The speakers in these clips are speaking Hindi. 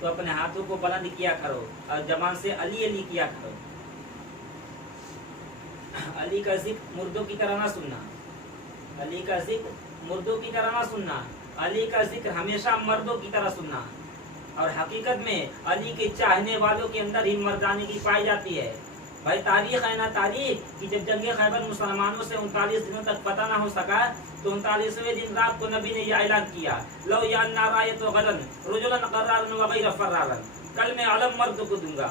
तो अपने हाथों को बुलंद किया करो और जबान से अली अली किया करो। अली का जिक्र मुर्दों की तरह ना सुनना, अली का जिक्र मुर्दों की तरह ना सुनना, अली का जिक्र हमेशा मर्दों की तरह सुनना। और हकीकत में अली के चाहने वालों के अंदर ही मर्दानी की पाई जाती है। भाई तारीख है ना तारीख कि जब जंग खैबर मुसलमानों से 39 दिनों तक पता ना हो सका तो 39वें दिन रात को नबी ने यह ऐलान किया, लो यान नारायत व गदन रुजुलन क़र्रारन व गैर फ़र्रारन, कल मैं अलम मर्द को दूंगा।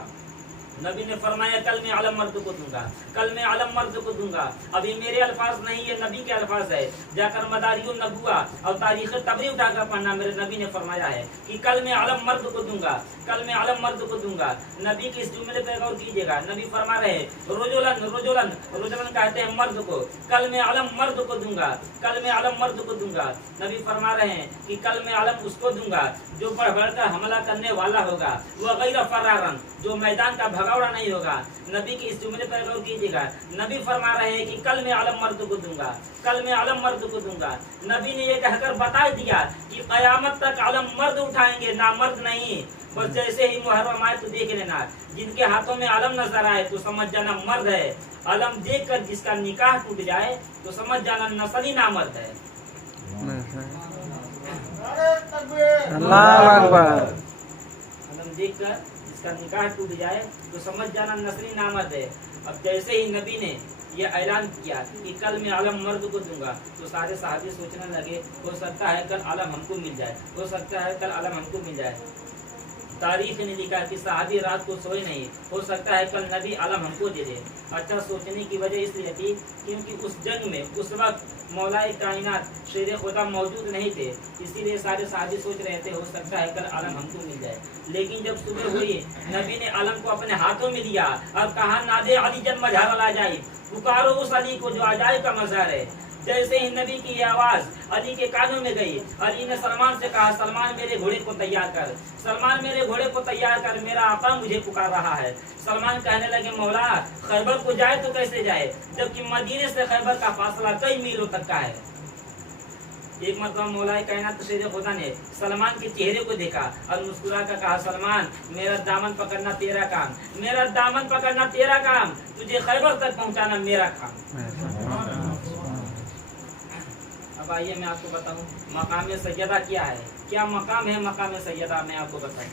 नबी ने फरमाया कल मैं आलम मर्द को दूंगा, कल मैं आलम मर्द को दूंगा। अभी मेरे अल्फाज नहीं, ये नबी के अल्फाज है। जाकर मदारियुन नबुआ और तारीख तबरी उठाकर पढ़ना, मेरे नबी ने फरमाया है कि कल मैं आलम मर्द को दूंगा, कल मैं आलम मर्द को दूंगा। नबी के इस जुमले पर गौर कीजिएगा। नबी फरमा रहे रुजुलन रुजुलन रुजुलन कहते हैं मर्द को, कल मैं आलम मर्द को दूंगा, कल मैं आलम मर्द को दूंगा। नबी फरमा रहे हैं कि कल मैं आलम उसको दूंगा जो बढ़ बढ़कर हमला करने वाला होगा, वह गैर फरारन, जो मैदान का भगौड़ा नहीं होगा। नबी के इस जुमले पर गौर कीजिएगा। नबी फरमा रहे हैं कि कल मैं आलम मर्द को दूंगा, कल मैं आलम मर्द को दूंगा। नबी ने ये कहकर बता दिया कि कयामत तक आलम मर्द उठाएंगे, ना मर्द नहीं। बस जैसे ही मुहर्रम आए तो देख लेना, जिनके हाथों में आलम नजर आए तो समझ जाना मर्द है। आलम देखकर जिसका निकाह टूट जाए तो समझ जाना नस्ली नामर्द है। अल्लाह अकबर। आलम देखकर जिसका निकाह टूट जाए तो समझ जाना नस्ली नामर्द है। अब जैसे ही नबी ने यह ऐलान किया कि कल मैं आलम मर्द को दूंगा तो सारे सहाबी सोचने लगे, हो सकता है कल आलम हमको मिल जाए, हो सकता है कल आलम हमको मिल जाए। तारीख ने लिखा कि सहाबी रात को सोए नहीं, हो सकता है कल नबी आलम हमको दे दे। अच्छा, सोचने की वजह इसलिए थी क्योंकि उस जंग में उस वक्त मौलाए कायनात शेर खुदा मौजूद नहीं थे, इसीलिए सारे सहाबी सोच रहे थे हो सकता है कल आलम हमको मिल जाए। लेकिन जब सुबह हुई, नबी ने आलम को अपने हाथों में लिया और कहा, नादे अली जन मजहर अजाइब, पुकारो उस अली को जो अजाइब का मजहर है। जैसे ही नबी की आवाज अली के कानों में गई, अली ने सलमान से कहा, सलमान मेरे घोड़े को तैयार कर, सलमान मेरे घोड़े को तैयार कर, मेरा आका मुझे पुकार रहा है। सलमान कहने लगे, मौला खैबर को जाए तो कैसे जाए, जबकि मदीने से खैबर का फासला कई मीलों तक का है। एक मरतबा मौलाए कायनात शेर खुदा ने सलमान के चेहरे को देखा और मुस्कुरा कर कहा, सलमान मेरा दामन पकड़ना तेरा काम, मेरा दामन पकड़ना तेरा काम, तुझे खैबर तक पहुंचाना मेरा काम। अब आइए मैं आपको बताऊं मकाम सैयदा क्या है, क्या मकाम है मकाम सैयदा, मैं आपको बताऊं।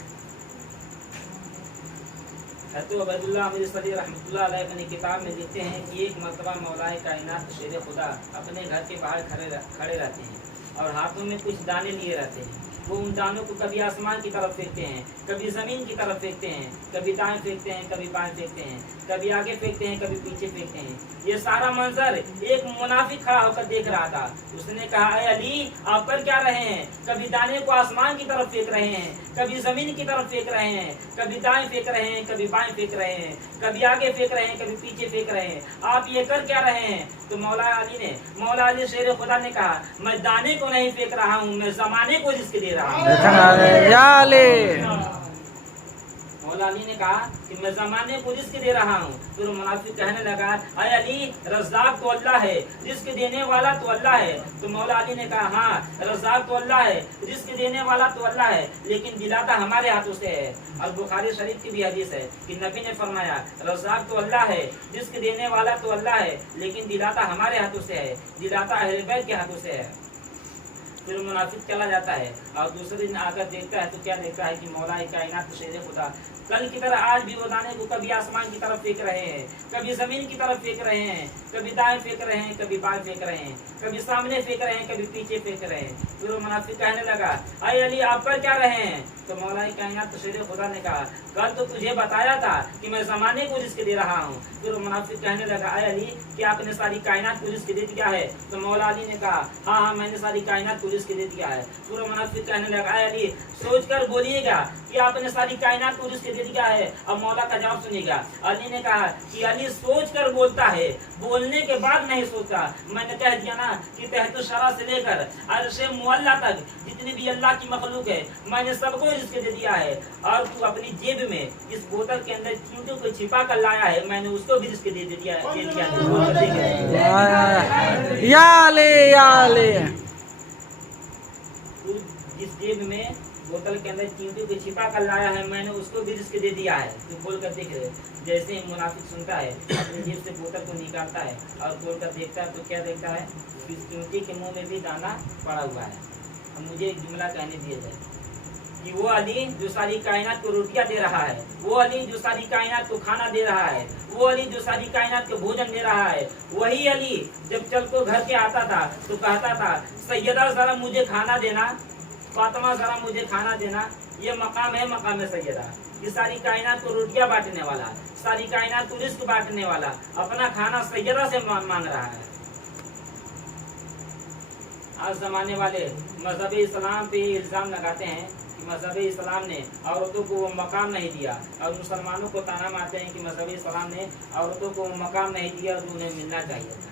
हज़रत उबैदुल्लाह अमीर सदी रहमतुल्लाह अलैह अपनी किताब में लिखते हैं कि एक मरतबा मौलाए कायनात शेर खुदा अपने घर के बाहर खड़े रहते हैं और हाथों में कुछ दाने लिए रहते हैं। वो उन दानों को कभी आसमान की तरफ फेंकते हैं, कभी जमीन की तरफ फेंकते हैं, कभी दाएं फेंकते हैं, कभी बाएं फेंकते हैं, कभी आगे फेंकते हैं, कभी पीछे फेंकते हैं। ये सारा मंजर एक मुनाफिक खड़ा होकर देख रहा था। उसने कहा, अरे अली आप कर क्या रहे हैं? कभी दाने को आसमान की तरफ फेंक रहे हैं, कभी जमीन की तरफ फेंक रहे हैं, कभी दाएं फेंक रहे हैं, कभी बाएं फेंक रहे हैं, कभी आगे फेंक रहे हैं, कभी पीछे फेंक रहे हैं, आप ये कर क्या रहे हैं? तो मौला अली शेर खुदा ने कहा, मैं दाने को नहीं फेंक रहा हूँ, मैं जमाने को रिस्क दे रहा हूँ। मौला अली ने कहा कि मैं जमाने को रिस्क दे रहा हूँ। फिर मुनाफिक कहने लगा, अरे अली रज़्ज़ाक़ तो अल्लाह है, रिस्क देने वाला तो अल्लाह है। तो मौला अली ने कहा, हाँ रज़्ज़ाक़ तो अल्लाह है, रिस्क देने वाला तो अल्लाह है, लेकिन दिलाता हमारे हाथों से है। और बुखारी शरीफ की भी हदीस है कि नबी ने फरमाया, रज़्ज़ाक़ तो अल्लाह है, रिस्क देने वाला तो अल्लाह है, लेकिन दिलाता हमारे हाथों से है, दिलाता अहले बैत के हाथों से है। फिर मुनाफिक चला जाता है और दूसरे दिन आकर देखता है तो क्या देखता है कि मौलाए कायनात शेर खुदा कल की तरह आज भी वो दाने को कभी आसमान की तरफ फेंक रहे हैं, कभी जमीन की तरफ फेंक रहे हैं, कभी दाएं फेंक रहे हैं, कभी बाएं फेंक रहे हैं, कभी सामने फेंक रहे हैं, कभी पीछे फेंक रहे हैं। फिर वो मुनाफिक कहने लगा, अरे अली आप कर क्या रहे हैं? तो मौलाए कायनात शेर खुदा ने कहा, कल तो तुझे बताया था कि मैं जमाने को रिस्क दे रहा हूँ। फिर वो मुनाफिक कहने लगा, अरे अली क्या आपने सारी कायनात को रिस्क दे दिया है? तो मौला अली ने कहा, हाँ हाँ मैंने सारी कायनात को रिस्क दे दिया है। फिर वो मुनाफिक कहने लगा, अरे अली सोच कर बोलिएगा कि आपने सारी कायनात को रिस्क दे दिया है। अब मौला का जवाब सुनिएगा। अली ने कहा कि अली सोच कर बोलता है, बोलने के बाद नहीं सोचता। मैंने कह दिया ना कि तहत शरा से लेकर अर्शे मुअल्ला तक जितनी भी अल्लाह की मखलूक है मैंने सबको रिस्क दे दिया है। और तू अपनी जेब में इस बोतल के अंदर चींटों को छिपा कर लाया है, मैंने उसको भी रिस्क दे दिया तू जिस जेब में बोतल के अंदर चींटी को छिपा कर लाया है, मैंने उसको भी रिस्क दे दिया है। तो बोल कर देख रहे, जैसे ही मुनाफिक सुनता है अपनी जेब से बोतल को निकालता है और खोल कर देखता है तो क्या देखता है कि चींटी के मुंह में भी दाना पड़ा हुआ है। अब मुझे एक जुमला कहने दिया जाए कि वो अली जो सारी कायनात को रोटियां दे रहा है, वो अली जो सारी कायनात को खाना दे रहा है, वो अली जो सारी कायनात को भोजन दे रहा है, वही अली जब चल को घर के आता था तो कहता था सैयदा जरा मुझे खाना देना, फातिमा जरा मुझे खाना देना। ये मकाम है, मकाम है सैयदा। ये सारी कायनात को रोटियां बांटने वाला, सारी कायनात को रिस्क बांटने वाला अपना खाना सैयदा से मांग रहा है। आज जमाने वाले मजहब इस्लाम पे इल्ज़ाम लगाते हैं कि मजहब इस्लाम ने औरतों को वो मकाम नहीं दिया, और मुसलमानों को ताना मारते हैं कि मजहब इस्लाम ने औरतों को वो मकाम नहीं दिया जो उन्हें मिलना चाहिए था।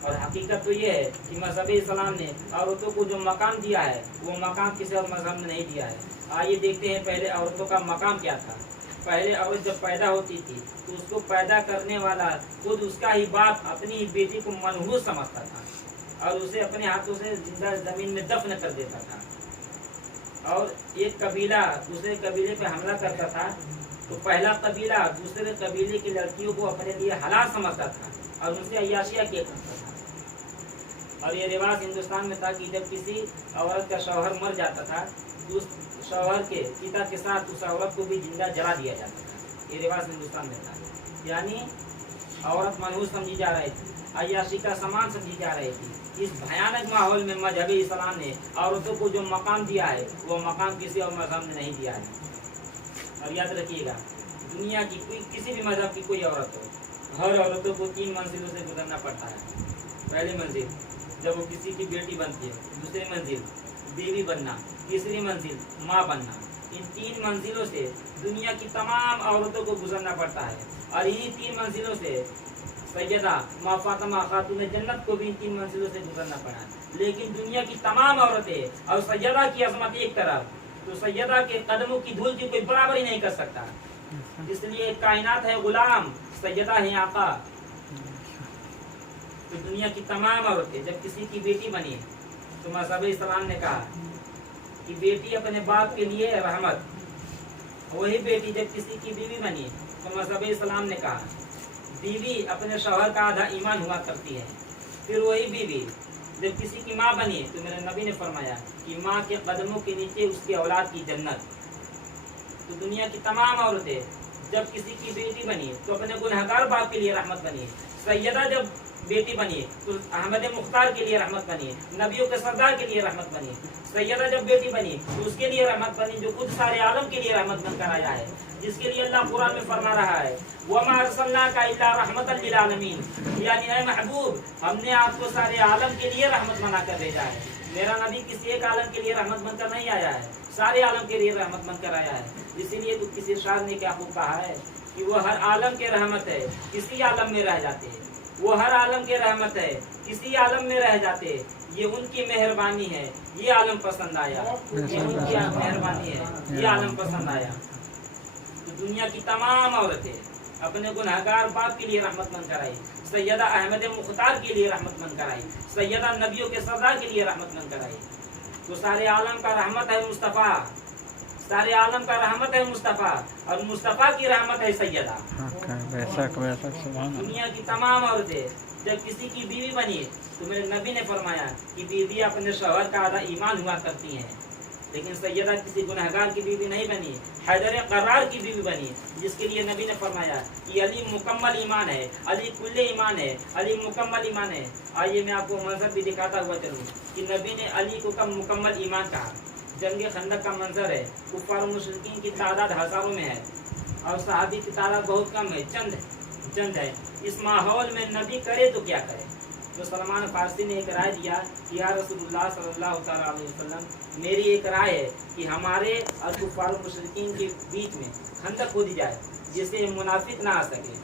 और हकीकत तो ये है कि मजहब इस्लाम ने औरतों को जो मकाम दिया है वो मकाम किसी और मजहब ने नहीं दिया है। आइए देखते हैं पहले औरतों का मकाम क्या था। पहले औरत जब पैदा होती थी तो उसको पैदा करने वाला खुद उसका ही बाप अपनी ही बेटी को मनहूस समझता था और उसे अपने हाथों से जिंदा जमीन में दफन कर देता था। और एक कबीला दूसरे कबीले पे हमला करता था तो पहला कबीला दूसरे कबीले की लड़कियों को अपने लिए हलाल समझता था और उनसे अय्याशिया किया करता था। और ये रिवाज हिंदुस्तान में था कि जब किसी औरत का शौहर मर जाता था तो उस शौहर के पिता के साथ उस औरत को भी जिंदा जला दिया जाता था। ये रिवाज हिंदुस्तान में था, यानी औरत मनहूस समझी जा रही थी, अय्याशी का सामान समझी जा रही थी। इस भयानक माहौल में मजहब इस्लाम ने औरतों को जो मकाम दिया है वो मकाम किसी और मजहब ने नहीं दिया है। और याद रखिएगा, दुनिया की कोई किसी भी मजहब की कोई औरत हो, हर औरतों को 3 मंजिलों से गुजरना पड़ता है। पहली मंजिल जब वो किसी की बेटी बनती है, दूसरी मंजिल बीवी बनना, तीसरी मंजिल माँ बनना। इन 3 मंजिलों से दुनिया की तमाम औरतों को गुजरना पड़ता है। और इन्हीं 3 मंजिलों से सैयदा माँ फातिमा खातून जन्नत को भी इन 3 मंजिलों से गुजरना पड़ा। लेकिन दुनिया की तमाम औरतें और सैयदा की अजमत एक तरफ, तो सैयदा के कदमों की धूल की कोई बराबरी नहीं कर सकता। इसलिए कायनात है गुलाम, सैयदा है आका। तो दुनिया की तमाम औरतें जब किसी की बेटी बनी तो मज़हब इस्लाम ने कहा कि बेटी अपने बाप के लिए रहमत। वही बेटी जब किसी की बीवी बनी तो मज़हब इस्लाम ने कहा बीवी अपने शौहर का आधा ईमान हुआ करती है। फिर वही बीवी जब किसी की माँ बनी तो मेरे नबी ने फरमाया कि माँ के कदमों के नीचे उसके औलाद की जन्नत। तो दुनिया की तमाम औरतें जब किसी की बेटी बनी तो अपने गुनहगार बाप के लिए रहमत बनी। सैयदा जब बेटी बनी तो अहमद मुख्तार के लिए रहमत बनी, नबियों के सरदार के लिए रहमत बनी। सैयदा जब बेटी बनी तो उसके लिए रहमत बनी जो खुद सारे आलम के लिए रहमत बनकर आया है, जिसके लिए अल्लाह कुरान में फरमा रहा है वमा अरसलनाका इल्ला रहमतल लिल आलमीन, यानी ऐ महबूब हमने आपको सारे आलम के लिए रहमत बनाकर भेजा है। मेरा नबी किसी एक आलम के लिए रहमत बनकर नहीं आया है, सारे आलम के लिए रहमत बनकर आया है। इसीलिए तो किसी शायर ने क्या खूब कहा है कि वो हर आलम के रहमत है किसी आलम में रह जाते हैं, वो हर आलम के रहमत है किसी आलम में रह जाते, ये उनकी मेहरबानी है ये आलम पसंद आया, ये उनकी मेहरबानी है ये आलम पसंद आया। तो दुनिया की तमाम औरतें अपने गुनहगार बाप के लिए रहमत बनकर आई, सैयदा अहमद मुख्तार के लिए रहमत बनकर आई, सैयदा नबियों के सरदार के लिए रहमत बनकर आई। तो सारे आलम का रहमत है मुस्तफ़ा, सारे आलम का रहमत है मुस्तफ़ा, और मुस्तफ़ा की रहमत है सैयदा। दुनिया की तमाम औरतें जब किसी की बीवी बनी तो मेरे नबी ने फरमाया कि बीवी अपने शौहर का आधा ईमान हुआ करती हैं। लेकिन सैयदा किसी गुनहगार की बीवी नहीं बनी, हैदर करार की बीवी बनी, जिसके लिए नबी ने फरमाया कि अली मुकम्मल ईमान है, अली कुल्ले ईमान है, अली मुकम्मल ईमान है। आइए मैं आपको मंजर भी दिखाता हुआ चलूँ कि नबी ने अली को कब मुकम्मल ईमान कहा। जंग खंदक का मंजर है, कुफार मुशरिकीन की तादाद हज़ारों में है और सहाबी की तादाद बहुत कम है, चंद है। इस माहौल में नबी करे तो क्या करे। तो सलमान फारसी ने एक राय दिया कि या रसूलुल्लाह सल्लल्लाहु अलैहि वसल्लम, मेरी एक राय है कि हमारे और कुफार मुशरिकीन के बीच में खंदक खोदी जाए जिससे मुनाफिक ना आ सके।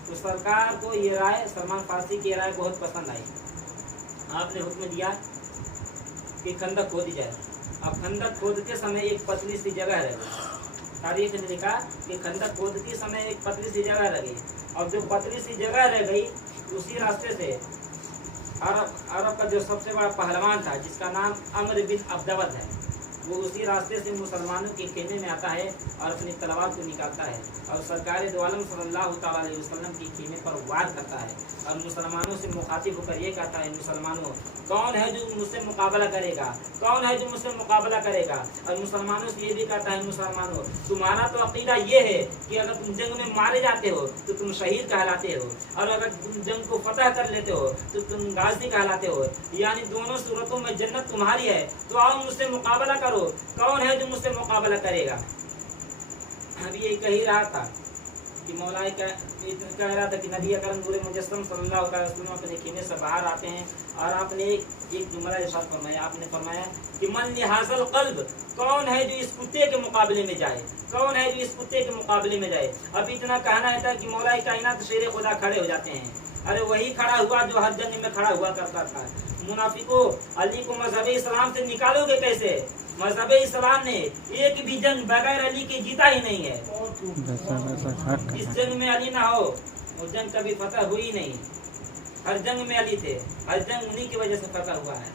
तो सरकार को ये राय, सलमान फारसी की राय बहुत पसंद आई। आपने हुक्म दिया कि खंदक खोदी जाए। अब खंदक खोदते समय एक पतली सी जगह रह गई। तारीख ने लिखा कि खंदक खोदते समय एक पतली सी जगह रह गई, और जो पतली सी जगह रह गई उसी रास्ते से अरब का जो सबसे बड़ा पहलवान था जिसका नाम अमर बिन अब्दवत है, वो उसी रास्ते से मुसलमानों के खेमे में आता है और अपनी तलवार को निकालता है और सरकार दो आलम सल्लल्लाहु ताला अलैहि वसल्लम के खेमे पर वार करता है और मुसलमानों से मुखातिब होकर ये कहता है, मुसलमानों कौन है जो मुझसे मुकाबला करेगा, कौन है जो मुझसे मुकाबला करेगा। और मुसलमानों से ये भी कहता है, मुसलमानों तुम्हारा तो अकीदा ये है कि अगर तुम जंग में मारे जाते हो तो तुम शहीद कहलाते हो, और अगर तुम जंग को फतह कर लेते हो तो तुम गाजी कहलाते हो, यानी दोनों सूरतों में जन्नत तुम्हारी है। तो आओ मुझसे मुकाबला करो, कौन है जो मुझसे मुकाबला करेगा। अभी ये कह ही रहा था कि मौलाए कह रहा था कि नबी अकरम नूर मुजस्सम सल्लल्लाहु अलैहि वसल्लम अपने खेमे से बाहर आते हैं और आपने एक जुमला इरशाद फरमाया, आपने फरमाया कि मन लिहाजल कल्ब, कौन है जो इस कुत्ते के मुकाबले में जाए, कौन है जो इस कुत्ते के मुकाबले में जाए। अब इतना कहना है कि मौलाए कायनात शेर खुदा खड़े हो जाते हैं। अरे वही खड़ा हुआ जो हर जंग में खड़ा हुआ करता था। मुनाफिकों, अली को मजहब इस्लाम से निकालोगे कैसे? मजहब इस्लाम ने एक भी जंग बगैर अली के जीता ही नहीं है। इस जंग में अली ना हो वो जंग कभी फतह हुई नहीं। हर जंग में अली थे, हर जंग उन्हीं की वजह से फतह हुआ है।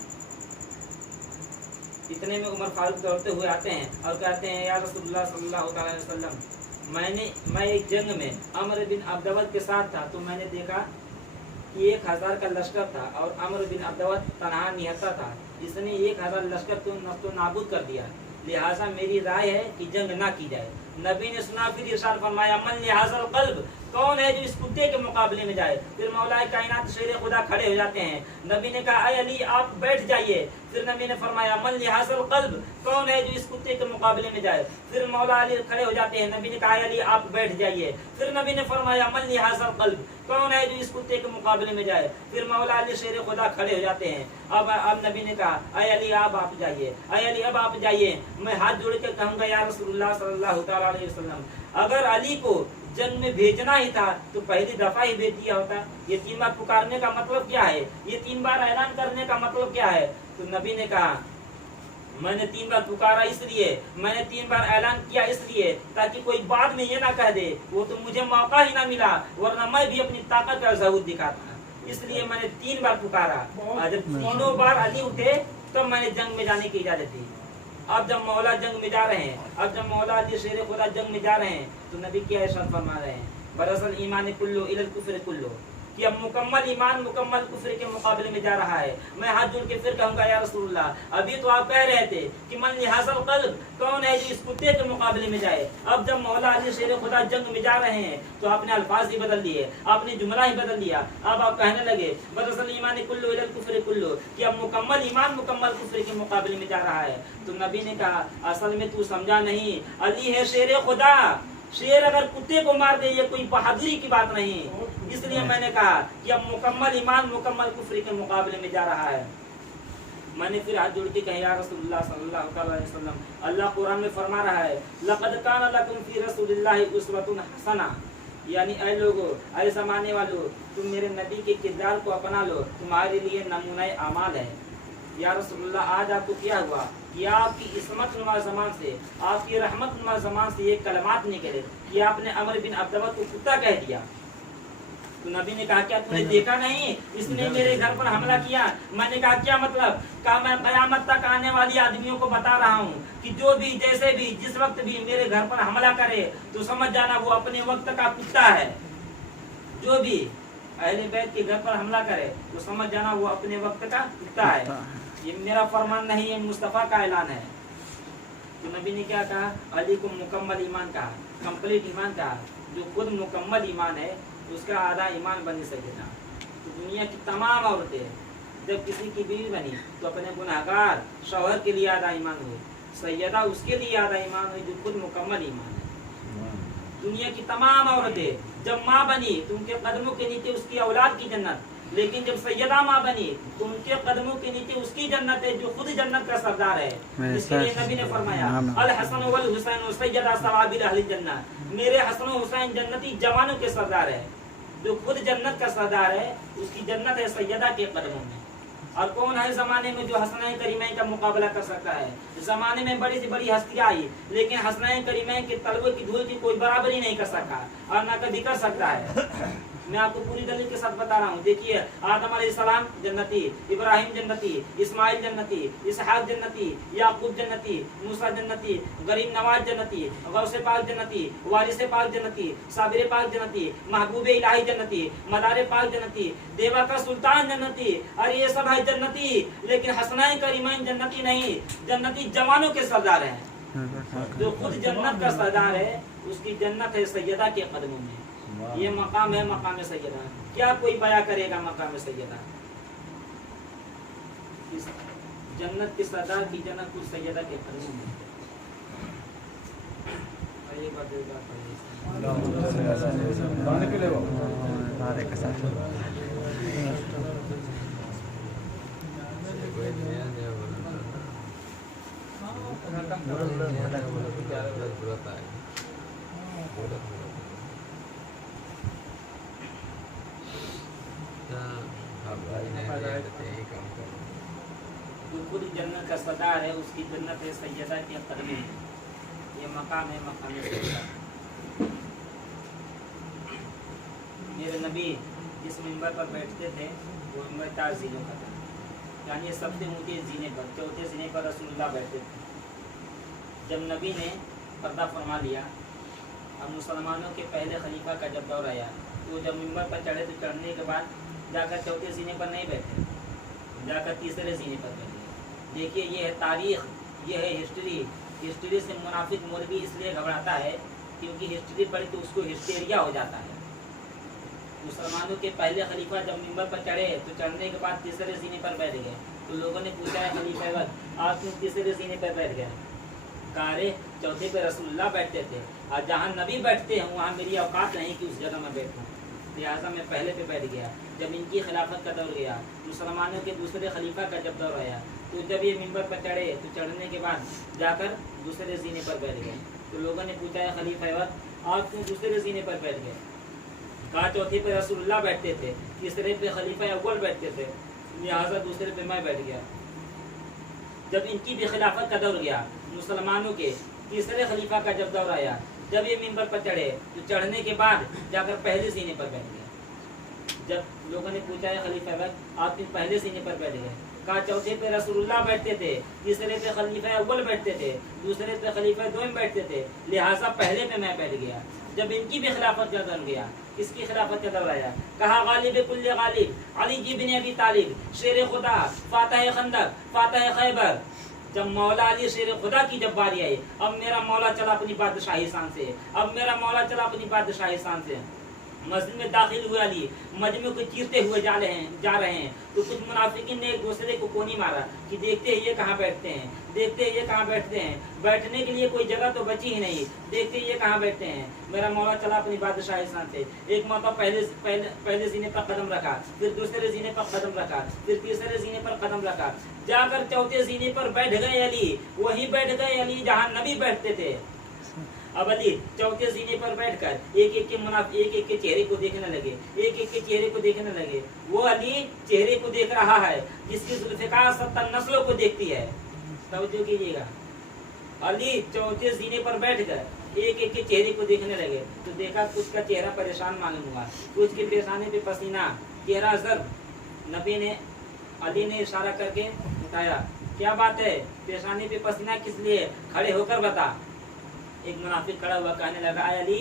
इतने में उमर फारूक दौड़ते हुए आते हैं और कहते हैं, या रसूलुल्लाह सल्लल्लाहु अलैहि वसल्लम, मैं एक जंग में अमर बिन अब्दवत के साथ था तो मैंने देखा कि 1000 का लश्कर था और अमर बिन अब्दवत तनहा निहत्ता था। इसने 1000 लश्कर को नस्तो नाबूद कर दिया। लिहाजा मेरी राय है कि जंग ना की जाए। नबी ने सुना, फिर इरशाद फरमाया, मन लिहाजल कल्ब, कौन है जो इस कुत्ते के मुकाबले में जाए। फिर मौलाए कायनात शेर खुदा खड़े हो जाते हैं। नबी ने कहा, अली आप बैठ जाइए। फिर नबी ने फरमाया, मन लिहाजल कल्ब, कौन है जो इस कुत्ते के मुकाबले में जाए। फिर मौला अली खड़े हो जाते हैं। नबी ने कहा, अली आप बैठ जाइए। फिर नबी ने फरमाया, मन लिहाजल कल्ब, कौन है जो इस कुत्ते के मुकाबले में जाए। फिर मौला अली शेर खुदा खड़े हो जाते हैं। अब नबी ने कहा, अय अली अब आप जाइए, अय अली अब आप जाइए। मैं हाथ जोड़ के कहूंगा, या रसूलुल्लाह सल्लल्लाहु अलैहि वसल्लम, अगर अली को जंग में भेजना ही था तो पहली दफा ही भेज दिया होता। ये 3 बार पुकारने का मतलब क्या है, ये 3 बार ऐलान करने का मतलब क्या है। तो नबी ने कहा, मैंने 3 बार पुकारा इसलिए, मैंने 3 बार ऐलान किया इसलिए, ताकि कोई बाद में ये ना कह दे वो तो मुझे मौका ही ना मिला, वरना मैं भी अपनी ताकत का ज़हूर दिखाता। इसलिए मैंने 3 बार पुकारा। जब तीनों बार अली उठे तब मैंने जंग में जाने की इजाजत दी। अब जब मौला जंग में जा रहे हैं, अब जब मौला अली शेर खुदा जंग में जा रहे हैं तो नबी क्या इरशाद फरमा रहे हैं, बरसल ईमान कुल्लु इलल कुफ्र कुल्लु, कि अब मुकम्मल ईमान मुकम्मल कुफ्र के मुकाबले में जा रहा है। मैं हाथ जोड़ के फिर कहूंगा, या रसूलुल्लाह, अभी तो आप कह रहे थे कि मन लिहाजल कल्ब, कौन है जो इस कुत्ते के मुकाबले में जाए। अब जब मौला अली शेर खुदा जंग में जा रहे हैं तो आपने अल्फाज ही बदल दिए, आपने जुमला ही बदल दिया। अब आप कहने लगे, बरसल ईमान कुल्लु इलल कुफ्र कुल्लु, कि अब मुकम्मल ईमान मुकम्मल कुफ्र के मुकाबले में जा रहा है। तो नबी ने कहा, असल में तू समझा नहीं, अली है शेर खुदा। शेर अगर कुत्ते को मार दे ये कोई बहादुरी की बात नहीं। इसलिए मैंने कहा कि अब मुकम्मल ईमान मुकम्मल कुफ्र के मुकाबले में जा रहा है। मैंने फिर हाथ जोड़ के कहा, या रसूलुल्लाह सल्लल्लाहु अलैहि वसल्लम, अल्लाह कुरान में फरमा रहा है, लक़द कान लकुम फी रसूलिल्लाहि उस्वतुन हसना, यानी ऐ लोगो, ऐ ज़माने वालों, तुम मेरे नबी के किरदार को अपना लो, तुम्हारे लिए नमूना अमाल है। या रसूलुल्लाह, आज आपको क्या हुआ कि आपकी इस्मत नुमा ज़मान से, आपकी रहमत नुमा ज़मान से ये कलमात निकले कि आपने अमर बिन अब्दवत को कुत्ता कह दिया। तो नबी ने कहा, क्या तुमने देखा नहीं, इसने मेरे घर पर हमला किया। मैंने कहा, क्या मतलब? कहा, मैं क़यामत तक आने वाली आदमियों को बता रहा हूँ कि जो भी जैसे भी जिस वक्त भी मेरे घर पर हमला करे तो समझ जाना वो अपने वक्त का कुत्ता है। जो भी अहले बैत के घर पर हमला करे तो समझ जाना वो अपने वक्त का कुत्ता है। ये मेरा फरमान नहीं है, मुस्तफ़ा का ऐलान है। तो नबी ने क्या कहा, अली को मुकम्मल ईमान कहा, कंप्लीट ईमान कहा। जो खुद मुकम्मल ईमान है उसका आधा ईमान बनी सकेगा। तो दुनिया की तमाम औरतें जब किसी की बीवी बनी तो अपने गुनहगार शौहर के लिए आधा ईमान हुई, सैयदा उसके लिए आधा ईमान हुई जो खुद मुकम्मल ईमान है। दुनिया की तमाम औरतें जब माँ बनी तो उनके कदमों के नीचे उसकी औलाद की जन्नत, लेकिन जब सैयदा माँ बनी तो उनके कदमों के नीचे उसकी जन्नत है जो खुद जन्नत का सरदार है। इसलिए नबी ने फरमाया, अल हसन वल हुसैन सैयदा सवाबिल अहल जन्नह, मेरे हसन हुसैन जन्नती जवानों के सरदार है। जो खुद जन्नत का सरदार है उसकी जन्नत है सैयदा के कदमों में। और कौन है जमाने में जो हसनैन करीमैन का मुकाबला कर सकता है? जमाने में बड़ी से बड़ी हस्तियां आई, लेकिन हसनैन करीमैन के तलबे की धूल की कोई बराबरी नहीं कर सका और न कभी कर सकता है। मैं आपको पूरी दलील के साथ बता रहा हूँ। देखिए आदम अलैहिस्सलाम जन्नती, इब्राहिम जन्नती, इस्माइल जन्नती, इसहाक जन्नती, याकूब जन्नती, मूसा जन्नती, गरीब नवाज जन्नती, गौसे पाक जन्नती, वारिस पाक जन्नती, साबिर पाक जन्नती, महबूब इलाही जन्नती, मदार पाक जन्नती, देवा का सुल्तान जन्नती। अरे ये सब है जन्नती, लेकिन हसनाइन करीमाइन जन्नती नहीं, जन्नती जवानों के सरदार हैं। जो खुद जन्नत का सरदार है उसकी जन्नत है सैयदा के कदमों में। ये मकाम है मकाम सैयदा। क्या कोई बयां करेगा मकाम सैयदा? इस जन्नत के सरदार की जन्नत खुद सैयदा के कदमों में। एक बार जो खुद जन्नत का सरदार है उसकी जन्नत है सैयदा के कदमों में। ये मकाम है मकाम सैयदा। मेरे नबी जिस मिंबर पर बैठते थे वो मिंबर 4 जीनों का था, यानी सबसे ऊंचे जीने पर, चौथे जीने पर रसूलुल्लाह बैठते थे। जब नबी ने पर्दा फरमा लिया, अब मुसलमानों के पहले खलीफा का जब दौर आया तो जब मिंबर पर चढ़े तो चढ़ने के बाद जाकर चौथे जीने पर नहीं बैठे, जाकर तीसरे जीने पर बैठे। देखिए ये है तारीख, ये है हिस्ट्री। हिस्ट्री से मुनाफिक मौलवी इसलिए घबराता है क्योंकि हिस्ट्री पढ़ी तो उसको हिस्टेरिया हो जाता है। मुसलमानों के पहले खलीफा जब मिंबर पर चढ़े तो चढ़ने के बाद तीसरे सीने पर बैठ गए, तो लोगों ने पूछा है खलीफा वक्त आप क्यों तीसरे सीने पर बैठ गए? कहा रे चौथे पे रसूलुल्लाह बैठते थे और जहाँ नबी बैठते हैं वहाँ मेरी औकात नहीं कि उस जगह में बैठूँ, लिहाजा मैं पहले पे बैठ गया। जब इनकी खिलाफत का दौर गया, मुसलमानों के दूसरे खलीफा का जब दौर आया तो जब ये मिंबर पर चढ़े तो चढ़ने के बाद जाकर दूसरे सीने पर बैठ गए। तो लोगों ने पूछा है खलीफा वक्त आप क्यों दूसरे सीने पर बैठ गए? कहा चौथे पे रसूलुल्लाह बैठते थे, तीसरे पे खलीफा अव्वल बैठते थे, लिहाजा दूसरे पे मैं बैठ गया। जब इनकी भी खिलाफत का दौर गया, मुसलमानों के तीसरे खलीफा का जब दौर आया, जब ये मिंबर पर चढ़े तो चढ़ने के बाद जाकर पहले सीने पर बैठ गए। जब लोगों ने पूछा है खलीफा वक्त आप क्यों पहले सीने पर बैठ गए? कहा चौथे पे रसूलुल्लाह बैठते थे, तीसरे पे खलीफा अव्वल बैठते थे, दूसरे पे खलीफा दोम बैठते थे, लिहाजा पहले पे मैं बैठ गया। जब इनकी भी खिलाफत का दौर गया, किसकी खिलाफत का दौर आया? कहा गालिब कुल्ले गालिब अली इब्न अबी तालिब, शेर खुदा, फातह खंदक, फातह खैबर। जब मौला अली शेर खुदा की जब बारी आई, अब मेरा मौला चला अपनी बादशाही शान से, अब मेरा मौला चला अपनी बादशाही शान से। मस्जिद में दाखिल हुए अली, मजमे को चीरते हुए जा रहे हैं तो कुछ मुनाफिकीन ने एक दूसरे को कोनी मारा कि देखते हैं ये कहाँ बैठते हैं, देखते हैं ये कहाँ बैठते हैं, बैठने के लिए कोई जगह तो बची ही नहीं, देखते हैं ये कहाँ बैठते हैं। मेरा मौला चला अपनी बादशाही शान से। एक मौका पहले जीने पर कदम रखा, फिर दूसरे जीने पर कदम रखा, फिर तीसरे जीने पर कदम रखा, जाकर चौथे जीने पर बैठ गए अली। वहीं बैठ गए अली जहाँ नबी बैठते थे। अब अली चौथे सीने पर बैठकर एक एक के चेहरे को देखने लगे, एक एक के चेहरे को देखने लगे। वो अली चेहरे को देख रहा है जिसकी जुल्फ़िकार 70 नस्लों को देखती है। तवज्जो कीजिएगा, अली चौथे सीने पर बैठकर एक एक के चेहरे को देखने लगे तो देखा कुछ का चेहरा परेशान मालूम हुआ, कुछ के पेशाने पे पसीना, चेहरा जर्द। नबी ने अली ने इशारा करके बताया क्या बात है, पेशाने पे पसीना किस लिए, खड़े होकर बता। एक मुनाफिक खड़ा हुआ कहने लगा अली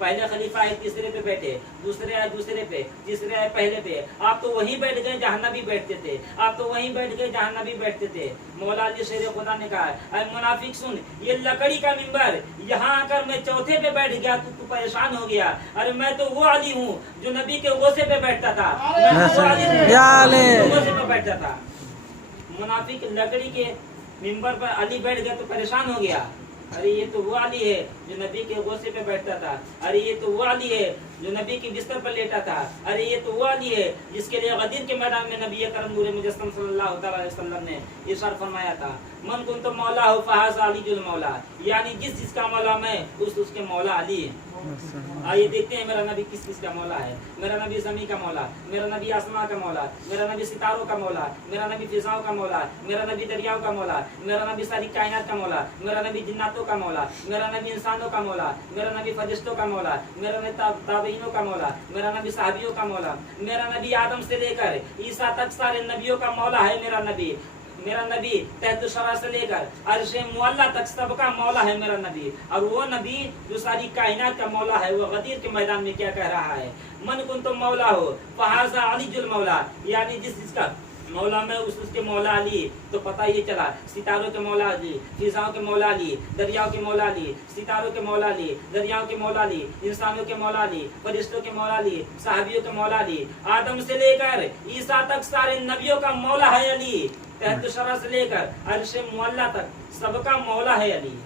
पहले खलीफा आए तीसरे पे बैठे, दूसरे आए दूसरे पे, तीसरे आए पहले पे, आप तो वहीं बैठ गए जहाँ नबी बैठते थे, आप तो वहीं बैठ गए जहाँ नबी बैठते थे। मौला अली शेर खुदा ने कहा अरे मुनाफिक सुन, ये लकड़ी का मिंबर, यहाँ आकर मैं चौथे पे बैठ गया तो तू परेशान हो गया। अरे मैं तो वो अली हूँ जो नबी के गोसे पे बैठता था, गोसे पे बैठता था। मुनाफिक लकड़ी के मिंबर पर अली बैठ गया तो परेशान हो गया। अरे ये तो वो अली है जो नबी के गोसे पे बैठता था, अरे ये तो वो अली है जो नबी के बिस्तर पर लेटा था, अरे ये तो वो अली है जिसके लिए गदीर के मैदान में नबी करम नूर मुजस्सम सल्लल्लाहु अलैहि वसल्लम ने इरशाद फरमाया था मन कुन तो मौला हो फहाज़ा अलीजुल मौला, यानी जिसका मौला मैं उसके मौला अली है। आइए देखते हैं मेरा नबी किस का मौला है। मेरा नबी ज़मीन का मौला, मेरा नबी आसमां का मौला, मेरा नबी सितारों का मौला, मेरा नबी फिजाओं का मौला, मेरा नबी दरियाओं का मौला, मेरा नबी सारी कायनात का मौला, मेरा नबी जिन्नातों का मौला, मेरा नबी इंसानों का मौला, मेरा नबी फरिश्तों का मौला, मेरा नबी ताबे ताबईनों का मौला, मेरा नबी साहबियों का मौला, मेरा नबी आदम से लेकर ईसा तक सारे नबियों का मौला है मेरा नबी। मेरा नबी तहत शरा से लेकर अर्श मुअल्ला तक सबका मौला है मेरा नबी। और वो नबी जो सारी कायनात का मौला है, वो गदीर के मैदान में क्या कह रहा है, मन कुन तुम मौला हो फहाजा अलीजुल मौला, यानी जिसका मौला में उसके मौला अली। तो पता ये चला सितारों के मौला अली, फिजाओं के मौला अली, दरियाओं के मौला अली, सितारों के मौला अली, दरियाओं के मौला अली, इंसानों के मौला अली, फरिश्तों के मौला अली, साहबियों के मौला अली, आदम से लेकर ईसा तक सारे नबियों का मौला है अली। तहत शरा से लेकर अर्श मुअल्ला तक सबका मौला है अली।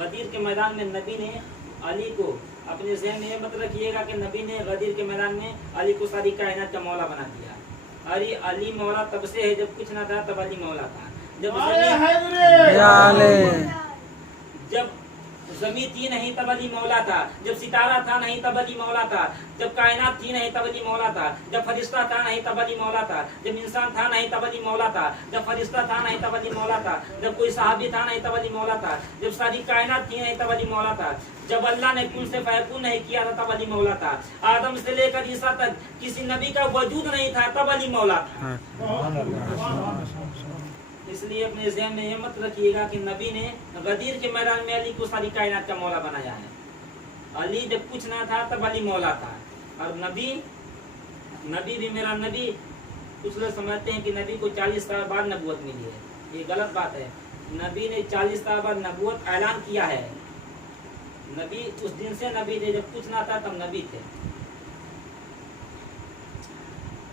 गदीर के मैदान में नबी ने अली को, अपने ज़हन में मत रखिएगा कि नबी ने गदीर के मैदान में अली को सारी कायनात का मौला बना दिया। अरे अली मौला तब से है जब कुछ ना था तब अली मौला था। जब ज़मीन थी नहीं तब अली मौला था, जब सितारा था नहीं तब अली मौला था, जब कायनात थी नहीं तब अली मौला था, जब फरिश्ता था नहीं तब अली मौला था, जब इंसान था नहीं तब अली मौला था, जब फरिश्ता था नहीं तब अली मौला था, जब कोई सहाबी था नहीं तब अली मौला था, जब सारी कायनात थी नहीं तब अली मौला था, जब अल्लाह ने कुन से फयकून नहीं किया था तब अली मौला था, आदम से लेकर ईसा तक किसी नबी का वजूद नहीं था तब अली मौला था। इसलिए अपने ज़हन में ये मत रखिएगा कि नबी ने गदीर के मैदान में अली को सारी कायनात का मौला बनाया है। अली जब कुछ ना था तब अली मौला था। और नबी भी मेरा नबी, कुछ लोग समझते हैं कि नबी को 40 साल बाद नबूवत मिली है, ये गलत बात है। नबी ने 40 साल बाद नबूवत ऐलान किया है। नबी उस दिन से नबी थे जब कुछ ना था तब नबी थे।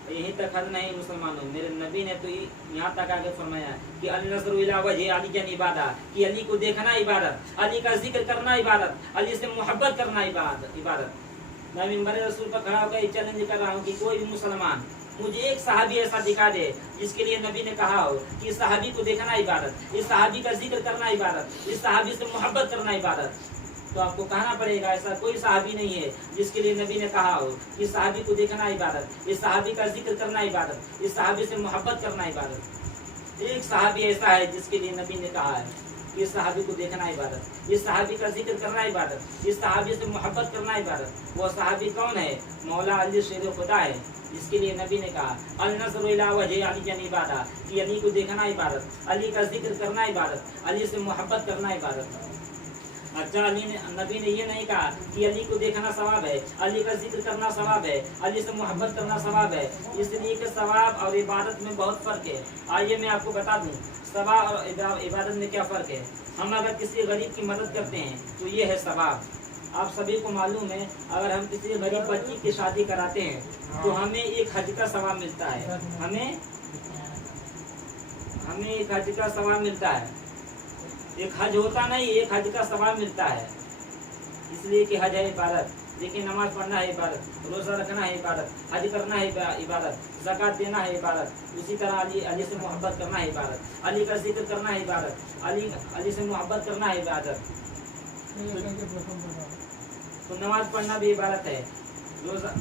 यही तक हद नहीं मुसलमानों, मेरे नबी ने तो यहाँ तक आगे फरमाया कि अल नज़रु इला वजहि अली जन इबादत, कि अली को देखना इबादत, अली का जिक्र करना इबादत, अली से मोहब्बत करना इबादत। मैं मिंबर रसूल पर खड़ा होकर चैलेंज कर रहा हूँ कि कोई भी मुसलमान मुझे एक सहाबी ऐसा दिखा दे जिसके लिए नबी ने कहा हो कि इस सहाबी को देखना इबादत, इस सहाबी का जिक्र करना इबादत, इस सहाबी से मोहब्बत करना इबादत। तो आपको कहना पड़ेगा ऐसा कोई सहाबी नहीं है जिसके लिए नबी ने कहा हो कि इस सहाबी को देखना इबादत, इस सहाबी का जिक्र करना इबादत, इस सहाबी से मोहब्बत करना इबादत। एक सहाबी ऐसा है जिसके लिए नबी ने कहा है कि इस सहाबी को देखना इबादत, इस सहाबी का जिक्र करना इबादत, इस सहाबी से मोहब्बत करना इबादत। वो सहाबी कौन है? मौला अली शेर खुदा है, जिसके लिए नबी ने कहा अल नज़रु इला वजहि अली जन इबादत, कि अली को देखना इबादत, अली का जिक्र करना इबादत, अली से मोहब्बत करना इबादत। अच्छा, नबी ने ये नहीं कहा कि अली को देखना सवाब है, अली का जिक्र करना सवाब है, अली से मोहब्बत करना सवाब है। इसलिए कि सवाब और इबादत में बहुत फ़र्क है। आइए मैं आपको बता दूं सवाब और इबादत में क्या फ़र्क है। हम अगर किसी गरीब की मदद करते हैं तो ये है सवाब। आप सभी को मालूम है, अगर हम किसी गरीब बच्ची की शादी कराते हैं तो हमें एक हज का सवाब मिलता है, हमें एक हज का सवाब मिलता है। एक हज होता नहीं, एक हज का सवाब मिलता है। इसलिए कि हज है इबादत, लेकिन नमाज पढ़ना है इबादत, रोज़ा रखना है इबादत, हज करना है इबादत, ज़कात देना है इबादत। उसी तरह अली से मोहब्बत करना है इबादत, अली का जिक्र करना है इबादत, अली से मोहब्बत करना है इबादत। तो नमाज पढ़ना भी इबादत है,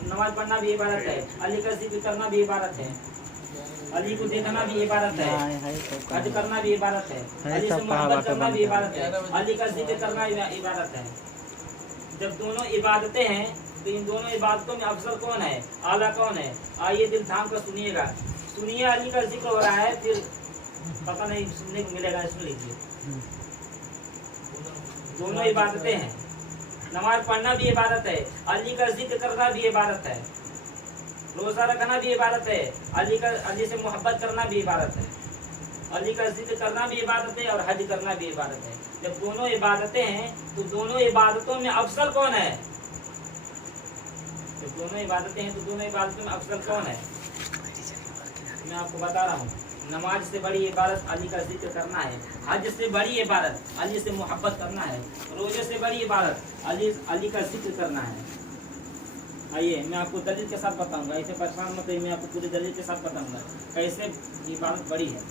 नमाज पढ़ना भी इबादत है, अली का जिक्र करना भी इबादत है, अली को देखना भी इबादत है, हज करना भी इबादत है, अली से मोहब्बत करना भी इबादत है, अली का जिक्र करना इबादत है। जब दोनों इबादतें हैं तो इन दोनों इबादतों में अफजल कौन है, आला कौन है? आइए दिल थाम कर सुनिएगा, सुनिए। अली का जिक्र हो रहा है, फिर पता नहीं सुनने को मिलेगा, सुन लीजिए। दोनों इबादतें हैं, नमाज पढ़ना भी इबादत है, अली का जिक्र करना भी इबादत है, रोज़ा रखना भी इबादत है, अली से मोहब्बत करना भी इबादत है, अली का जिक्र करना भी इबादत है और हज करना भी इबादत है। जब दोनों इबादतें हैं तो दोनों इबादतों में अफजल कौन है? जब दोनों इबादतें हैं तो दोनों इबादतों में अफजल कौन है? मैं आपको बता रहा हूँ, नमाज से बड़ी इबादत अली का जिक्र करना है, हज से बड़ी इबादत अली से मोहब्बत करना है, रोजे से बड़ी इबादत अली का जिक्र करना है। आइए मैं आपको दलील के साथ बताऊंगा, ऐसे परेशान मत होइए, मैं आपको पूरी दलील के साथ बताऊंगा कैसे इबादत बड़ी है।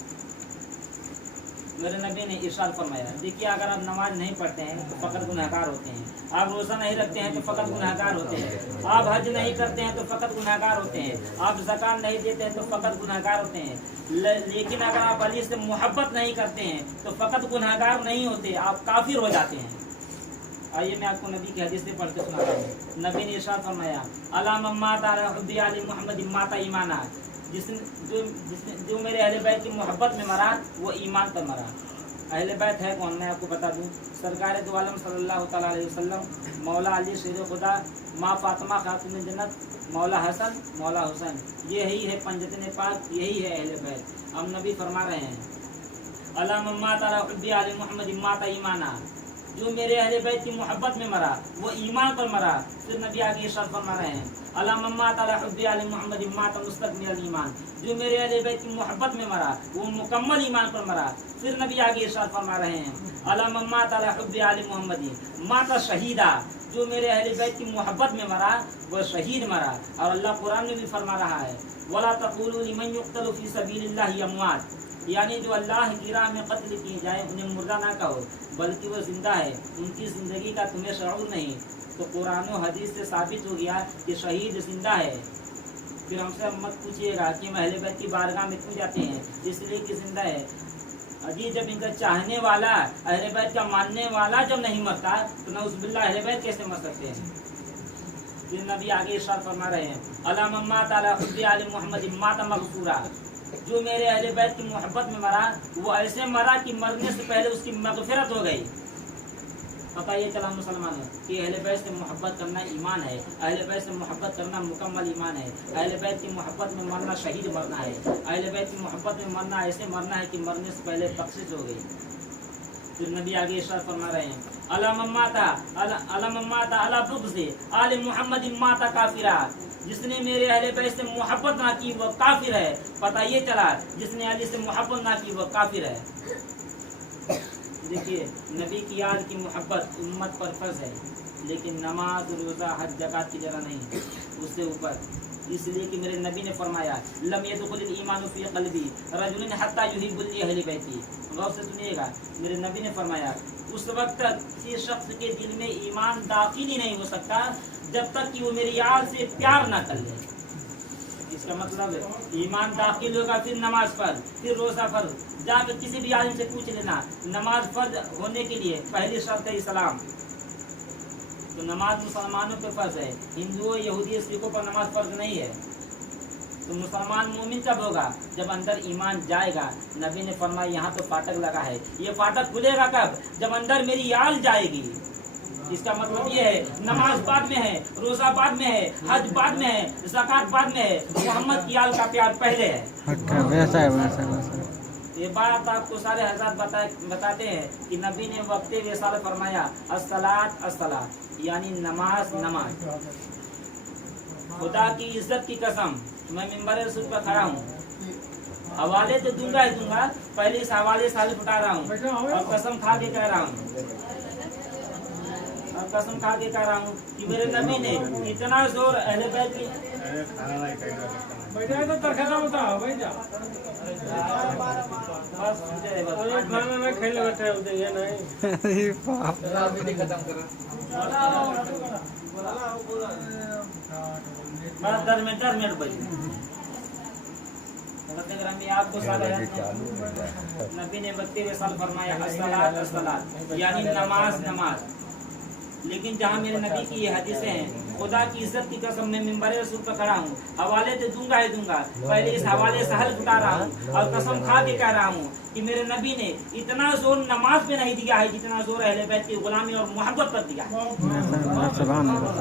मेरे नबी ने इरशाद फरमाया, देखिए अगर आप नमाज नहीं पढ़ते हैं तो फ़कत गुनहगार होते हैं, आप रोज़ा नहीं रखते हैं तो फ़कत गुनहगार होते हैं, आप हज नहीं करते हैं तो फ़कत गुनहगार होते हैं, आप ज़कात नहीं देते हैं तो फ़कत गुनहगार होते हैं। लेकिन अगर आप अली से मोहब्बत नहीं करते हैं तो फ़कत गुनहगार नहीं होते, आप काफिर हो जाते हैं। आइए मैं आपको नबी की हदीस से पढ़ के सुनाता हूँ। नबी ने इरशाद फरमाया, अला मम्मा तारा हुब्बी आली मोहम्मद माता ईमाना, जो मेरे अहले बैत की मोहब्बत में मरा वो ईमान पर मरा। अहले बैत है कौन, मैं आपको बता दूं। सरकार दो आलम सल्लल्लाहु तआला अलैहि वसल्लम, मौला अली शेर खुदा, माँ फातिमा खातून जन्नत, मौला हसन, मौला हुसैन, यही है पंजतन पाक, यही है अहले बैत। हम नबी फरमा रहे हैं, अला मम्मा तारा हुब्बी आली मोहम्मद माता ईमाना, जो मेरे अहले बैत की मोहब्बत में मरा वो ईमान पर मरा। फिर नबी आगे इरशाद फरमा रहे हैं, अला मम्मा ताला हुब्बी आली मोहम्मद माता मुस्तकमिल ईमान, जो मेरे अहले बैत की मोहब्बत में मरा वो मुकम्मल ईमान पर मरा। फिर नबी आगे इरशाद फरमा रहे हैं, अला मम्मा ताला हुब्बी आली मोहम्मद माता शहीदा, जो मेरे अहले बैत की मोहब्बत में मरा वो शहीद मरा। और अल्लाह कुरान में भी फरमा रहा है, वला तक़ूलू लिमन युक़्तलु फ़ी सबीलिल्लाहि अमवात, यानी जो अल्लाह की राह में कत्ल किए जाए उन्हें मुर्दा ना कहो, बल्कि वो जिंदा है, उनकी ज़िंदगी का तुम्हें शऊर नहीं। तो कुरान और हदीस से साबित हो गया कि शहीद जिंदा है। फिर हमसे मत पूछिएगा कि हम अहले बैत की बारगाह में क्यों जाते हैं, इसलिए कि जिंदा है। अजी जब इनका चाहने वाला, अहले बैत का मानने वाला जब नहीं मरता तो नऊज़ुबिल्लाह अहले बैत कैसे मर सकते हैं। फिर नबी आगे इरशाद फरमा रहे हैं, अला मम्मा ताला हुब्बी आली मोहम्मद माता मग़फ़ूरा, जो मेरे अहले बैत की मोहब्बत में मरा वो ऐसे मरा कि मरने से पहले उसकी मग़फ़िरत हो गई। पता ये चला मुसलमानों कि अहले बैत से मोहब्बत करना ईमान है, अहले बैत से मोहब्बत करना मुकम्मल ईमान है। अहले बैत की मोहब्बत में मरना शहीद मरना है। अहले बैत की मोहब्बत में मरना ऐसे मरना है कि मरने से पहले बख्शिश हो गई। फिर नबी आगे इरशाद फरमा रहे हैं, अला मम्मा था अला बुग़्ज़ि आले मोहम्मद माता काफिरा, जिसने मेरे अहले बैत से मोहब्बत ना की वो काफिर है। पता ये चला जिसने अली से मोहब्बत ना की वो काफिर है। देखिए नबी की याद की मोहब्बत उम्मत पर फर्ज है, लेकिन नमाज रोज़ा हज ज़कात की जगह नहीं, उससे ऊपर। इसलिए कि मेरे नबी ने फरमाया, लम यदखुलिल ईमानु फी क़ल्बी रजुलिन हत्ता युहिब्बु ली अहली बैती। गौर से सुनिएगा, मेरे नबी ने फरमाया उस वक्त तक किसी शख्स के दिल में ईमान दाखिल ही नहीं हो सकता जब तक कि वो मेरी याद से प्यार ना कर ले। इसका मतलब ईमान दाखिल होगा फिर नमाज फर्ज, फिर रोज़ा फर्ज। जाकर किसी भी आदमी से पूछ लेना, नमाज फर्ज होने के लिए पहली शर्त है इस्लाम। तो नमाज मुसलमानों पर फर्ज है, हिंदुओं यहूदी सिखों पर नमाज फर्ज नहीं है। तो मुसलमान मोमिन कब होगा, जब अंदर ईमान जाएगा। नबी ने फरमाया यहाँ तो फाटक लगा है, ये फाटक खुलेगा कब, जब अंदर मेरी याद जाएगी। इसका मतलब ये है नमाज बाद में है, रोजा बाद में है, हज बाद में है, ज़कात बाद में है, मोहम्मद की आल का प्यार पहले है। वैसा ये बात आपको सारे हज़रात बताते हैं कि नबी ने वक्ते विसाल फरमाया, अस्सलात अस्सलात, यानी नमाज नमाज। खुदा की इज्जत की कसम, मैं मिंबर रसूल पर खड़ा हूँ, हवाले तो दूंगा ही दूंगा, पहले इस हवाले से हालिफ उठा रहा हूँ और कसम खा के कह रहा हूँ कि मेरे नबी ने इतना जोर अहले बैत की बस 10 मिनट बजे आपको नबी ने 32 साल फरमाया अस्सलात अस्सलात, यानी नमाज नमाज। लेकिन जहाँ मेरे नबी की ये हदीसें हैं, खुदा की इज्जत की कसम मैं मिंबर रसूल पर खड़ा हूँ, हवाले तो दूंगा ही दूंगा, पहले इस हवाले से हल्फ उठा रहा हूँ और कसम खा के कह रहा हूँ कि मेरे नबी ने इतना जोर नमाज पे नहीं दिया है जितना जोर अहले बैत की गुलामी और मोहब्बत पर दिया है।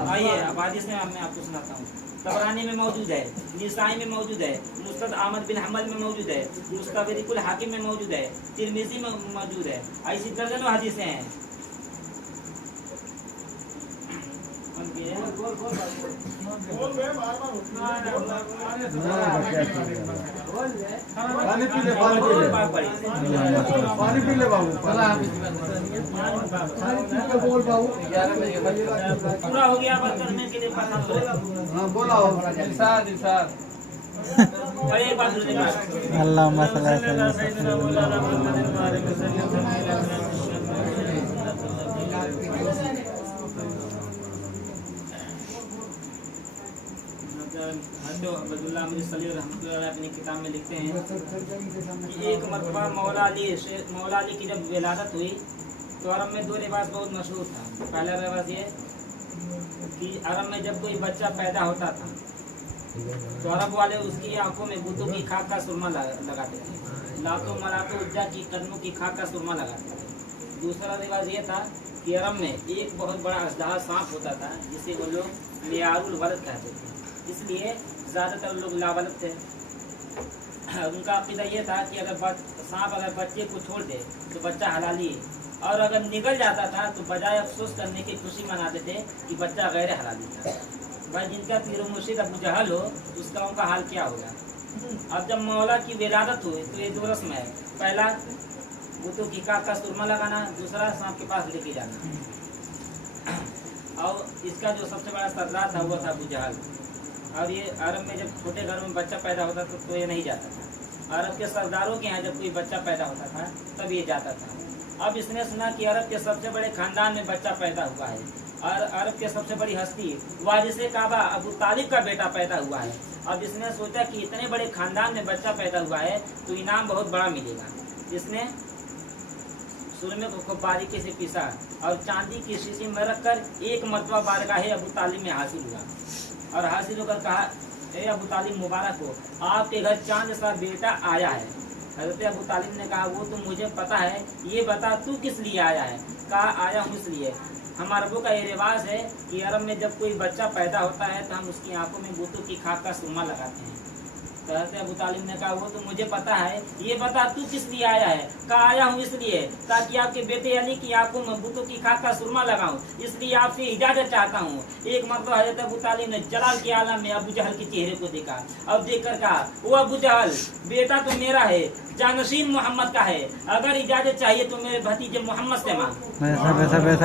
आइए अब हदीस में मैं आपको सुनाता हूँ। तबरानी में मौजूद है, निसाई में मौजूद है, मुस्तद अहमद बिन हम्बल में मौजूद है, मुस्तदरिकुल हाकिम में मौजूद है, तिरमिजी में मौजूद है। ऐसी दर्जनों हदीसें हैं। पानी पी ले बाबू, बोल बाबू। पूरा हो गया बात करने के लिए बोला अपनी किताब में लिखते हैं कि एक मरतबा मौला अली की जब विलादत हुई तो अरब में 2 रिवाज बहुत मशहूर था। पहला रिवाज ये कि अरब में जब कोई बच्चा पैदा होता था तो अरब वाले उसकी आंखों में गुद्दू की खाक का सुरमा लगाते थे, लातों मलातों उज्जा की कदमों की खाक का सुरमा लगाते थे। दूसरा रिवाज ये था कि अरब में एक बहुत बड़ा अजदहा सांप होता था जिसे वो लोग मियारुल वलद कहते थे, इसलिए ज़्यादातर लोग लावलद थे। उनका अकीदा ये था कि अगर सांप अगर बच्चे को छोड़ दे तो बच्चा हलाली, और अगर निकल जाता था तो बजाय अफसोस करने की खुशी मनाते थे कि बच्चा गैर हलाली था। भाई जिनका पीर मुर्शिद अबू जहल हो उसका उनका हाल क्या होगा। अब जब मौला की विलादत हुई तो ये 2 रस्म है, पहला गुत्तों की काक का सुरमा लगाना, दूसरा सांप के पास लेके जाना। और इसका जो सबसे बड़ा सरदार था वो था अबू जहल। और ये अरब में जब छोटे घरों में बच्चा पैदा होता था तो ये नहीं जाता था। अरब के सरदारों के यहाँ जब कोई बच्चा पैदा होता था तब ये जाता था। अब इसने सुना कि अरब के सबसे बड़े खानदान में बच्चा पैदा हुआ है और अरब के सबसे बड़ी हस्ती वारिसे काबा अबू तालिब का बेटा पैदा हुआ है। अब इसने सोचा कि इतने बड़े खानदान में बच्चा पैदा हुआ है तो इनाम बहुत बड़ा मिलेगा। इसने सुरमे को खूब बारीकी से पीसा और चांदी की शीशी में रखकर एक मरतबा बारगाहे अबू तालिब में हासिल हुआ और हासिल होकर कहा, ए अबू तालिब मुबारक हो, आपके घर चांद सा बेटा आया है। हज़रत अबू तालिब ने कहा, वो तो मुझे पता है, ये बता तू किस लिए आया है। कहा, आया हूँ इसलिए, हम अरबों का ये रिवाज है कि अरब में जब कोई बच्चा पैदा होता है तो हम उसकी आंखों में बूतों की खाक का सुरमा लगाते हैं। तो हज़रत अबू तालिब ने कहा, वो तो मुझे पता है, ये बता तू किस लिए आया है। कहा, आया हूँ इसलिए ताकि आपके बेटे अली की आंखों में बूतों की खाक का सुरमा लगाऊं, इसलिए आपसे इजाजत चाहता हूँ। एक मरतबा हज़रत अबू तालिब ने जलाल के आलम में अबू जहल के चेहरे को देखा और देखकर कहा, वो अबू जहल, बेटा तो मेरा है, जानशीन मोहम्मद का है, अगर इजाजत चाहिए तो मेरे भतीजे मोहम्मद से मांग।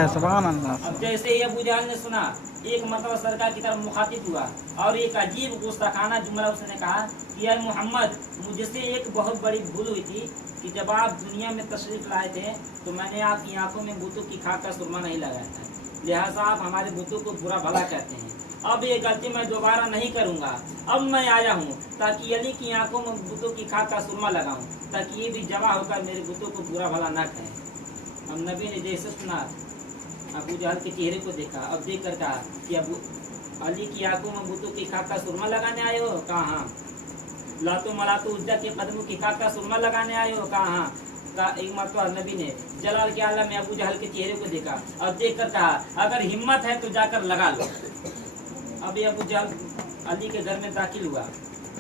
सुभान अल्लाह। अब जैसे ही अबू जहल ने सुना एक मरतबा सरकार की तरफ मुखातिब हुआ और एक अजीब गुस्ताखाना जुमला उसने कहा कि यार मोहम्मद, मुझसे एक बहुत बड़ी भूल हुई थी कि जब आप दुनिया में तशरीफ लाए थे तो मैंने आपकी आंखों में बूतों की खाक का सुरमा नहीं लगाया था, लिहाजा आप हमारे बूतों को बुरा भला कहते हैं। अब ये गलती मैं दोबारा नहीं करूंगा। अब मैं आया हूँ ताकि अली की आंखों में बूतों की खाक का सुरमा लगाऊं, ताकि ये भी जमा होकर मेरे बूतों को बुरा भला ना कहें। अब नबी ने जैसे सुना अबू जहल के चेहरे को देखा, अब देख कर कहा कि अबू अली की आंखों में बूतों की खाक का सुरमा लगाने आए हो। कहा, हाँ। लातो मलातो उज्जा के कदमों की खाक का सुरमा लगाने आए हो। कहा, हाँ। का एक मरतबा नबी ने जलाल के आलम में अबू जहल के चेहरे को देखा और देख कर कहा, अगर हिम्मत है तो जाकर लगा लो। अब ये अबू जहल अली के घर में दाखिल हुआ,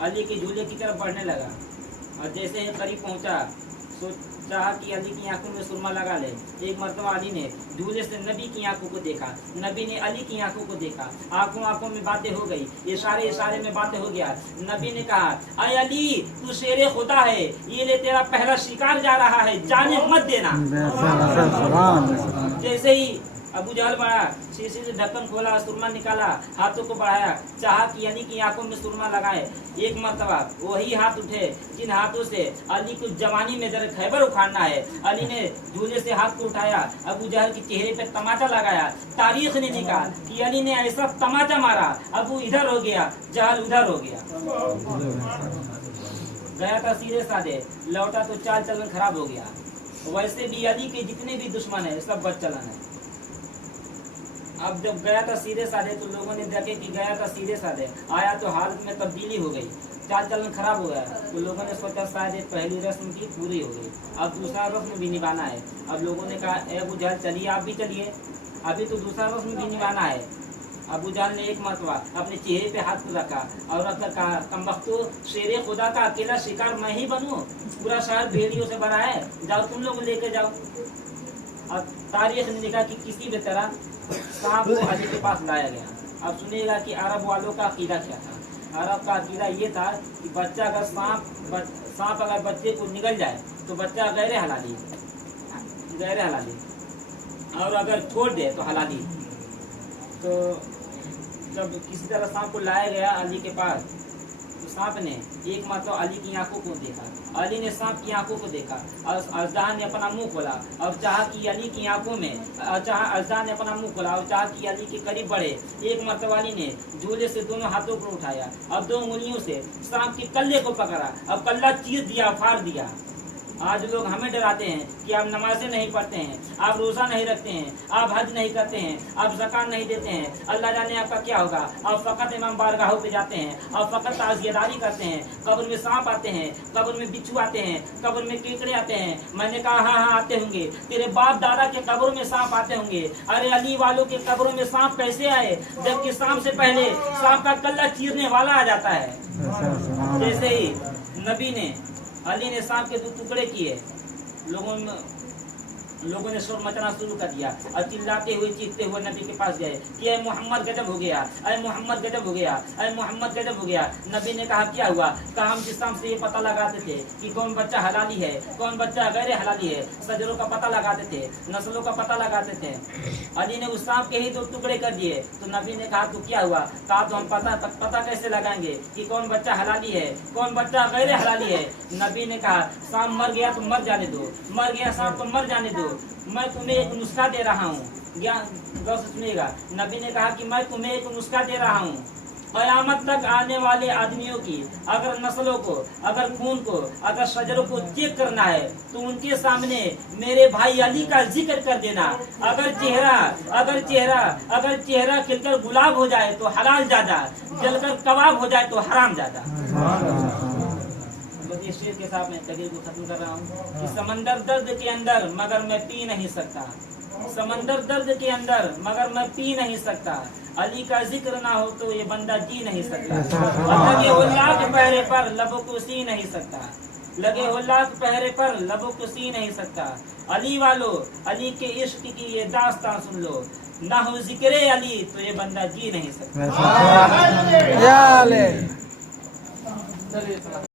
अली के झूले की तरफ बढ़ने लगा और जैसे ही करीब पहुंचा सोचा कि अली की आंखों में सुरमा लगा ले। एक मरतबा अली ने झूले से नबी की आंखों को देखा, नबी ने अली की आंखों को देखा, आंखों आंखों में बातें हो गई, इशारे इशारे में बातें हो गया। नबी ने कहा, अय अली, तू शेरे खुदा है, ये ले तेरा पहला शिकार जा रहा है, जाने मत देना। जैसे ही अबू जहल बढ़ा, शीशे से ढक्कन खोला, सुरमा निकाला, हाथों को बढ़ाया, चाहा कि अली की आंखों में सुरमा लगाए। एक मरतबा वही हाथ उठे जिन हाथों से अली को जवानी में जरा खैबर उखाड़ना है। अली ने झूले से हाथ को उठाया, अबू जहल के चेहरे पे तमाचा लगाया। तारीख ने लिखा कि अली ने ऐसा तमाचा मारा, अबू इधर हो गया, जहल उधर हो गया। गया था सीधे साधे, लौटा तो चाल चलन खराब हो गया। वैसे भी अली के जितने भी दुश्मन है सब बद चलन है। अब जब गया था सीधे साधे तो लोगों ने देखे कि गया था सीधे साधे, आया तो हालत में तब्दीली हो गई, चाल चलन खराब हो गया। तो लोगों ने सोचा शायद एक पहली रस्म की पूरी हो गई, अब दूसरा रस्म भी निभाना है। अब लोगों ने कहा, ए अबू जहल चलिए, आप भी चलिए, अभी तो दूसरा रस्म भी निभाना है। अबू जहल ने एक मरतबा अपने चेहरे पे हाथ रखा और रखकर कहा, कमबख्तो, शेरे खुदा का अकेला शिकार मैं ही बनूं? पूरा शहर भेड़ियों से भरा है, जाओ तुम लोग लेके जाओ। अब तारीख ने लिखा कि किसी भी तरह सांप को अली के पास लाया गया। अब सुनिएगा कि अरब वालों का अकीदा क्या था। अरब का अकीदा ये था कि बच्चा अगर सांप अगर बच्चे को निगल जाए तो बच्चा गैर हलाली, और अगर छोड़ दे तो हलाली। तो जब किसी तरह सांप को लाया गया अली के पास तो सांप ने एक मतलब अली की आंखों को देखा, अली ने सांप की आंखों को देखा और अजदा ने अपना मुंह खोला और चाहा कि अली की आंखों में अजदा ने अपना मुंह खोला और चाहा कि अली के करीब बढ़े। एक मरतबा अली ने झूले से दोनों हाथों को उठाया और 2 उंगलियों से सांप के कल्ले को पकड़ा, अब कल्ला चीर दिया, फाड़ दिया। आज लोग हमें डराते हैं कि आप नमाजें नहीं पढ़ते हैं, आप रोजा नहीं रखते हैं, आप हज नहीं करते हैं, आप ज़कात नहीं देते हैं, अल्लाह जाने आपका क्या होगा। आप फ़कत इमाम बारगाहों पे जाते हैं, आप फ़कत ताज़ियेदारी करते हैं, कब्र में सांप आते हैं, कब्र में बिच्छू आते हैं, कब्र में कीकड़े आते हैं। मैंने कहा हाँ हाँ आते होंगे, तेरे बाप दादा के कब्रों में सांप आते होंगे। अरे अली वालों के कब्रों में सांप कैसे आए, जबकि सांप से पहले सांप का कल्ला चीरने वाला आ जाता है। जैसे ही नबी ने अली ने सांप के 2 टुकड़े किए, लोगों ने शोर मचना शुरू कर दिया और चिल्लाते हुए चीखते हुए नबी के पास गए कि अय मोहम्मद गजब हो गया, अय मोहम्मद गजब हो गया, अय मोहम्मद गजब हो गया। नबी ने कहा क्या हुआ। कहा हम जिस नाम से ये पता लगाते थे कि कौन बच्चा हलाली है, कौन बच्चा गैर हलाली है, सजरों का पता लगाते थे, नस्लों का पता लगाते थे। अली ने उस सांप के ही 2 टुकड़े कर दिए। तो नबी ने कहा तो क्या हुआ। कहा तो हम पता कैसे लगाएंगे कि कौन बच्चा हलाली है, कौन बच्चा गैर हलाली है। नबी ने कहा सांप मर गया तो मर जाने दो, मर गया सांप तो मर जाने दो, मैं तुम्हें एक नुस्खा दे रहा हूँ। गौर से सुनिएगा, नबी ने कहा कि मैं तुम्हें एक नुस्खा दे रहा हूँ। क़यामत तक आने वाले आदमियों की अगर नस्लों को, अगर खून को, अगर शजरों को चेक करना है तो उनके सामने मेरे भाई अली का जिक्र कर देना। अगर चेहरा खिलकर गुलाब हो जाए तो हलाल ज्यादा, जलकर कबाब हो जाए तो हराम ज्यादा। इस शेर के साथ मैं तकरीर को खत्म कर रहा हूँ कि समंदर दर्द के अंदर मगर मैं पी नहीं सकता, समंदर दर्द के अंदर मगर मैं पी नहीं सकता। अली का जिक्र ना हो तो ये बंदा जी नहीं सकता। लगे हो लाख पहरे पर लबों को सी नहीं सकता, लगे हो लाख पहरे पर लबों को सी नहीं सकता। अली वालों, अली के इश्क की ये दास्तां सुन लो, ना हो जिक्रे अली तो ये बंदा जी नहीं सकता।